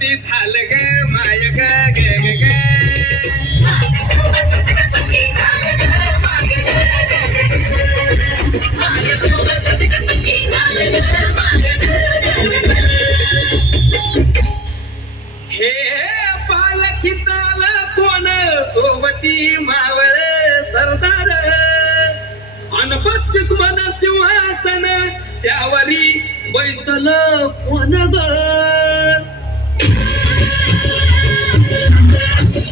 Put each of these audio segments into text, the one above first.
छत्रपती झालं ग माय ग ग ग ग. हे पालखीत आलं कोण सोबती मावळ सरदार अन 32 मन सिंहासन त्यावरी बैसल कोण ग.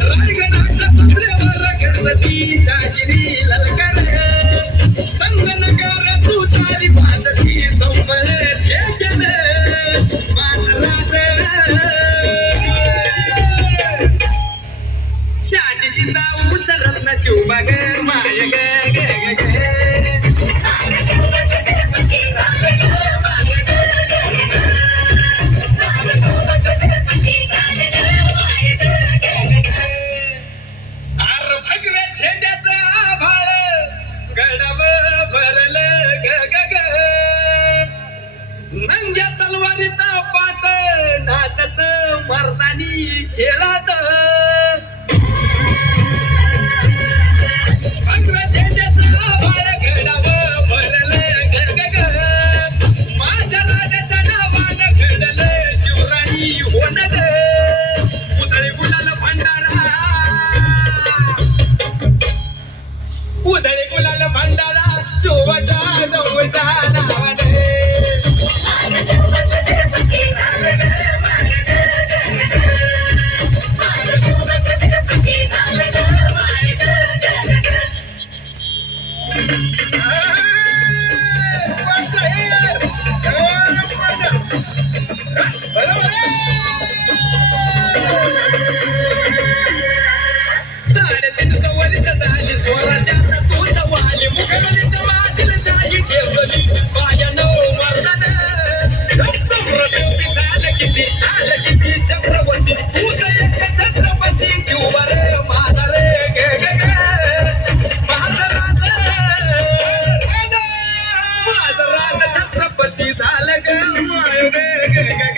रायगडाच्या चंद्रावर गणपती शाजिनी ललकार संगनगर तुझारी भाजती संबळ केलं माझं राज. शाजीची जाऊ रत्न शिवबा ग माय ग ग ग ग. भगव्या झेंड्याचं आभाळ गडाव भरलं ग ग ग. नंग्या तलवारीचा पाट नाचत मर्दानी खेळात. भगव्या झेंड्याचं आभाळ गडाव भरलं ग ग ग. माझ्या राजाच्या नावानं घडलं शिवराणी होण ग. उधळी गुलाल भंडारा उधळे गुलाल भंडारा शिवाच्या नवच्या नावाने. छत्रपती छत्रपती शिवबर माझा रे गे गे गे. माझं राज छत्रपती झालं ग माय गे गे गे.